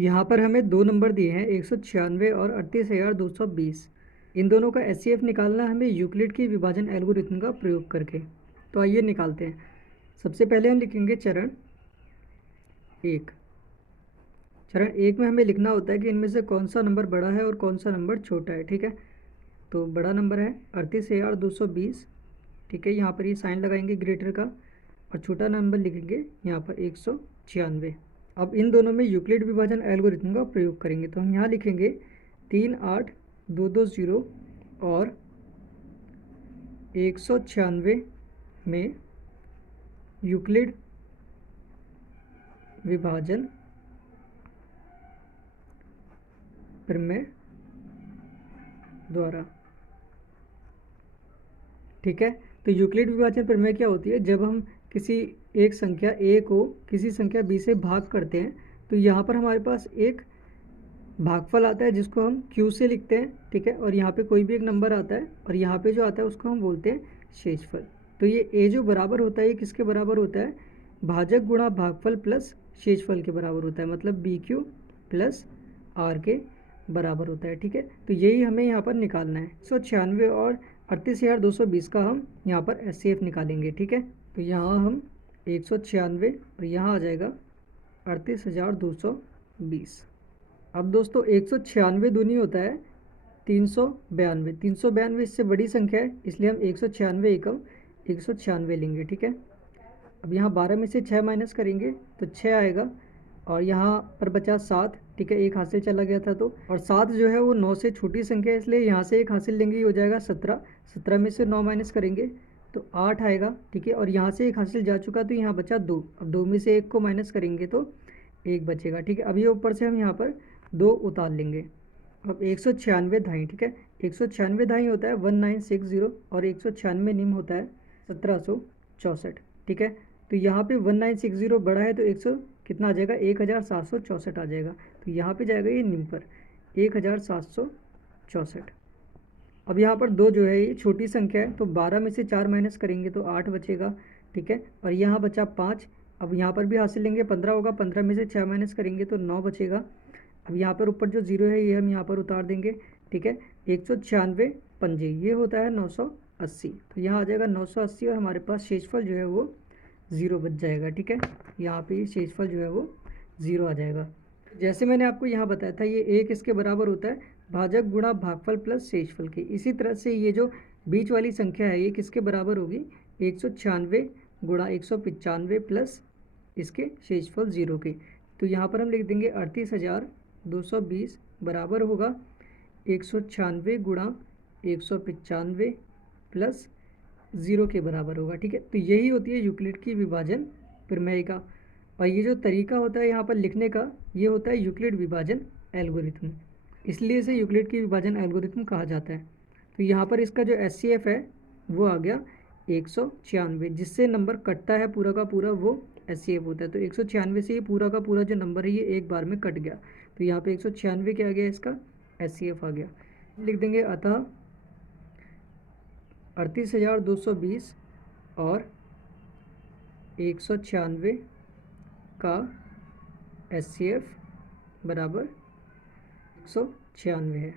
यहाँ पर हमें दो नंबर दिए हैं 196 और 38,220। इन दोनों का एचसीएफ निकालना हमें यूक्लिड की विभाजन एल्गोरिथम का प्रयोग करके। तो आइए निकालते हैं। सबसे पहले हम लिखेंगे चरण एक। चरण एक में हमें लिखना होता है कि इनमें से कौन सा नंबर बड़ा है और कौन सा नंबर छोटा है। ठीक है, तो बड़ा नंबर है 38,220। ठीक है, यहाँ पर ये साइन लगाएंगे ग्रेटर का, और छोटा नंबर लिखेंगे यहाँ पर 196। अब इन दोनों में यूक्लिड विभाजन एल्गोरिथम का प्रयोग करेंगे। तो हम यहाँ लिखेंगे 38220 और 196 में यूक्लिड विभाजन प्रमेय द्वारा। ठीक है, तो यूक्लिड विभाजन प्रमेय क्या होती है? जब हम किसी एक संख्या a को किसी संख्या b से भाग करते हैं तो यहाँ पर हमारे पास एक भागफल आता है जिसको हम q से लिखते हैं। ठीक है, और यहाँ पे कोई भी एक नंबर आता है और यहाँ पे जो आता है उसको हम बोलते हैं शेषफल। तो ये a जो बराबर होता है ये किसके बराबर होता है? भाजक गुणा भागफल प्लस शेषफल के बराबर होता है, मतलब BQ प्लस R के बराबर होता है। ठीक है, तो यही हमें यहाँ पर निकालना है। 196 और 38,220 का हम यहाँ पर एचसीएफ निकालेंगे। ठीक है, तो यहाँ हम 196 और यहाँ आ जाएगा 38,220। अब दोस्तों 196 दूनी होता है 392। 392 इससे बड़ी संख्या है, इसलिए हम 196 एकम 196 लेंगे। ठीक है, अब यहाँ 12 में से 6 माइनस करेंगे तो 6 आएगा, और यहाँ पर बचा 7। ठीक है, एक हासिल चला गया था तो, और 7 जो है वो 9 से छोटी संख्या है, इसलिए यहाँ से एक हासिल लेंगे, ये हो जाएगा 17। 17 में से 9 माइनस करेंगे तो 8 आएगा। ठीक है, और यहाँ से एक हासिल जा चुका तो यहाँ बचा 2। अब 2 में से 1 को माइनस करेंगे तो 1 बचेगा। ठीक है, अब ये ऊपर से हम यहाँ पर 2 उतार लेंगे। अब 196 धाई। ठीक है, 196 धाई होता है 1960 और 196 निम्न होता है 1764। ठीक है, तो यहाँ पे 1960 बड़ा है तो 100 कितना आ जाएगा? 1764 आ जाएगा। तो यहाँ पे जाएगा ये निम्न पर 1764। अब यहाँ पर 2 जो है ये छोटी संख्या है, तो 12 में से 4 माइनस करेंगे तो 8 बचेगा। ठीक है, और यहाँ बचा 5। अब यहाँ पर भी हासिल लेंगे 15 होगा, 15 में से 6 माइनस करेंगे तो 9 बचेगा। अब यहाँ पर ऊपर जो 0 है ये हम यहाँ पर उतार देंगे। ठीक है, 196 पंजे ये होता है 980, तो यहाँ आ जाएगा 980 और हमारे पास शेषफल जो है वो 0 बच जाएगा। ठीक है, यहाँ पे शेषफल जो है वो 0 आ जाएगा। जैसे मैंने आपको यहाँ बताया था ये 1 इसके बराबर होता है भाजक गुणा भागफल प्लस शेषफल के। इसी तरह से ये जो बीच वाली संख्या है ये किसके बराबर होगी? 196 गुणा 195 प्लस इसके शेषफल 0 के। तो यहाँ पर हम लिख देंगे 38,220 बराबर होगा 196 गुणा 195 प्लस 0 के बराबर होगा। ठीक है, तो यही होती है यूक्लिड की विभाजन प्रमेय का, और ये जो तरीका होता है यहाँ पर लिखने का ये होता है यूक्लिड विभाजन एल्गोरिथम, इसलिए इसे यूक्लिड की विभाजन एल्गोरिथम कहा जाता है। तो यहाँ पर इसका जो एचसीएफ है वो आ गया 196, जिससे नंबर कटता है पूरा का पूरा वो एचसीएफ होता है। तो 196 से ये पूरा का पूरा जो नंबर है ये एक बार में कट गया, तो यहाँ पे 196 क्या आ गया? इसका एचसीएफ आ गया। लिख देंगे अतः 38,220 और 196 का एचसीएफ बराबर 196 है।